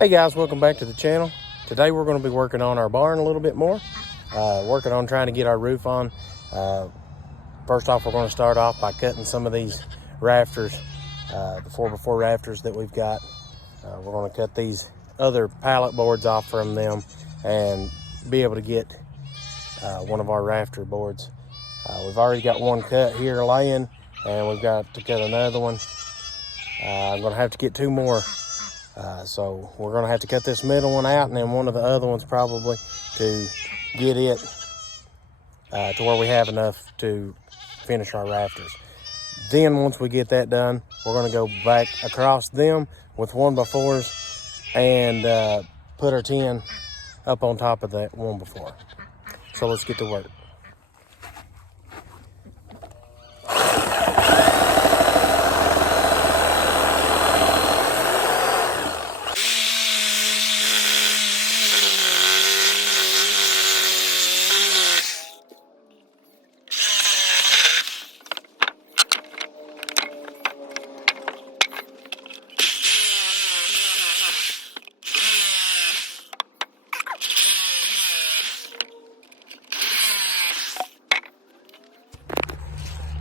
Hey guys, welcome back to the channel. Today we're going to be working on our barn a little bit more. Working on trying to get our roof on. First off, we're going to start off by cutting some of these rafters, the 4x4 rafters that we've got. We're going to cut these other pallet boards off from them and be able to get one of our rafter boards. We've already got one cut here laying, and we've got to cut another one. I'm going to have to get two more. So we're going to have to cut this middle one out and then one of the other ones probably to get it to where we have enough to finish our rafters. Then once we get that done, we're going to go back across them with 1x4s and put our tin up on top of that 1x4. So let's get to work.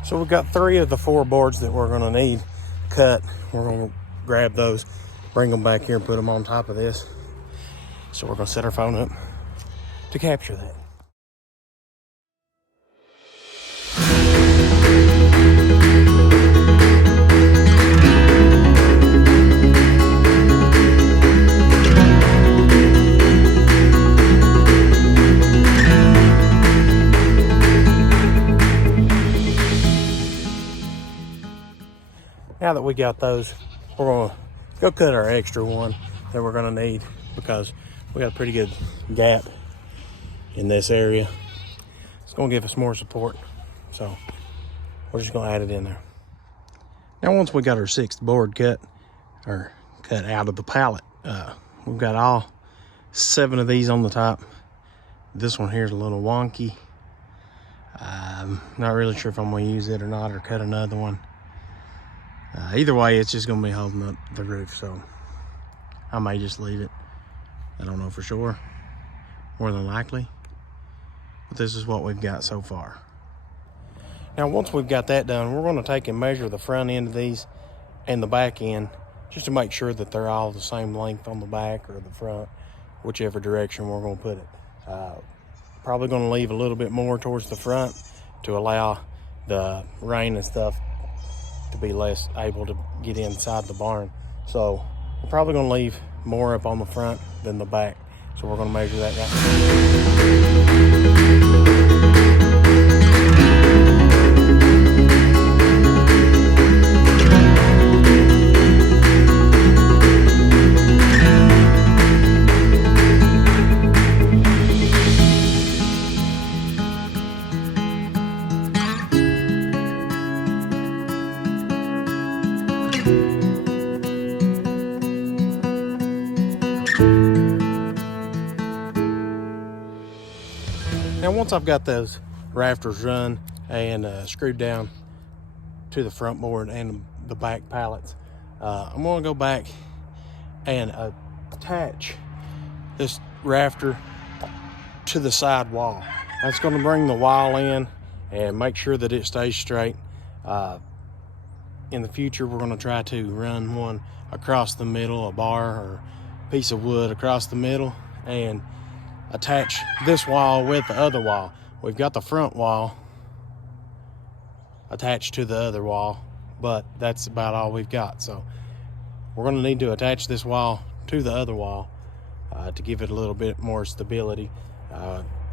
So we've got 3 of the 4 boards that we're going to need cut. We're going to grab those, bring them back here and put them on top of this. So we're going to set our phone up to capture that. Now that we got those, we're going to go cut our extra one that we're going to need because we got a pretty good gap in this area. It's going to give us more support. So we're just going to add it in there. Now once we got our 6th board cut out of the pallet, we've got all 7 of these on the top. This one here is a little wonky. I'm not really sure if I'm going to use it or not, or cut another one. Either way, it's just going to be holding up the roof, so I may just leave it. I don't know for sure, more than likely, but this is what we've got so far. Now once we've got that done, we're going to take and measure the front end of these and the back end just to make sure that they're all the same length on the back or the front, whichever direction we're going to put it. Probably going to leave a little bit more towards the front to allow the rain and stuff to be less able to get inside the barn. So we're probably going to leave more up on the front than the back. So we're going to measure that Now once I've got those rafters run and screwed down to the front board and the back pallets, I'm going to go back and attach this rafter to the side wall. That's going to bring the wall in and make sure that it stays straight. In the future, we're going to try to run one across the middle, a bar or piece of wood across the middle, and attach this wall with the other wall. We've got the front wall attached to the other wall, but that's about all we've got. So we're going to need to attach this wall to the other wall to give it a little bit more stability.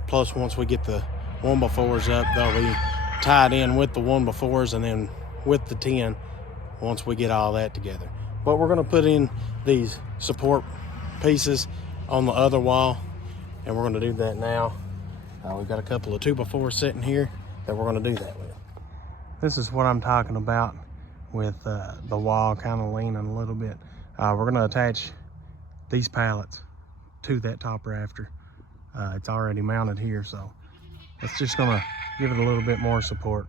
Plus, once we get the 1x4s up, they'll be tied in with the 1x4s and then with the 10 once we get all that together. But we're going to put in these support pieces on the other wall, and we're going to do that now. We've got a couple of 2x4s sitting here that we're going to do that with. This is what I'm talking about with the wall kind of leaning a little bit. We're going to attach these pallets to that top rafter. It's already mounted here, so it's just going to give it a little bit more support.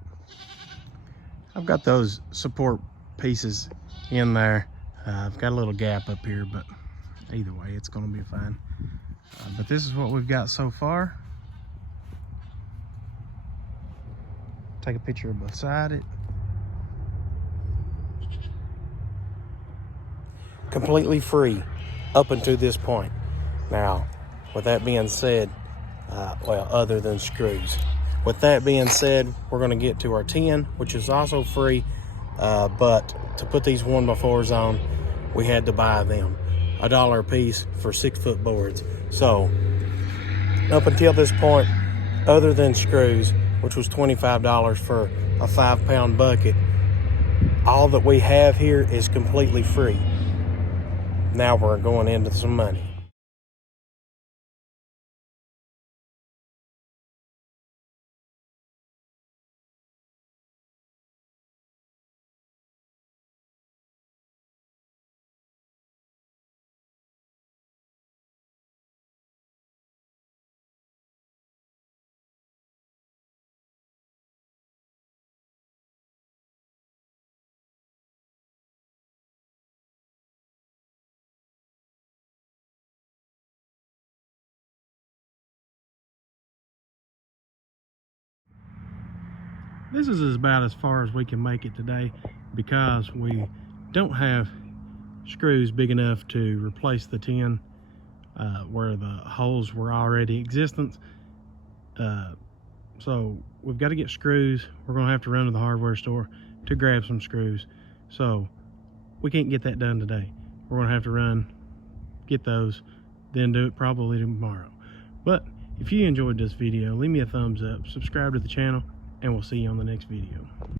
I've got those support pieces in there. I've got a little gap up here, but Either way, it's going to be fine. But this is what we've got so far. Take a picture beside it. Completely free up until this point. Now, with that being said, well, other than screws. With that being said, we're going to get to our 10, which is also free. But to put these 1x4s on, we had to buy them $1 a piece for 6-foot boards. So up until this point, other than screws, which was $25 for a 5-pound bucket, all that we have here is completely free. Now we're going into some money. This is about as far as we can make it today because we don't have screws big enough to replace the 10 where the holes were already existent. So we've got to get screws. We're going to have to run to the hardware store to grab some screws. So we can't get that done today. We're going to have to run, get those, then do it probably tomorrow. But if you enjoyed this video, leave me a thumbs up, subscribe to the channel, and we'll see you on the next video.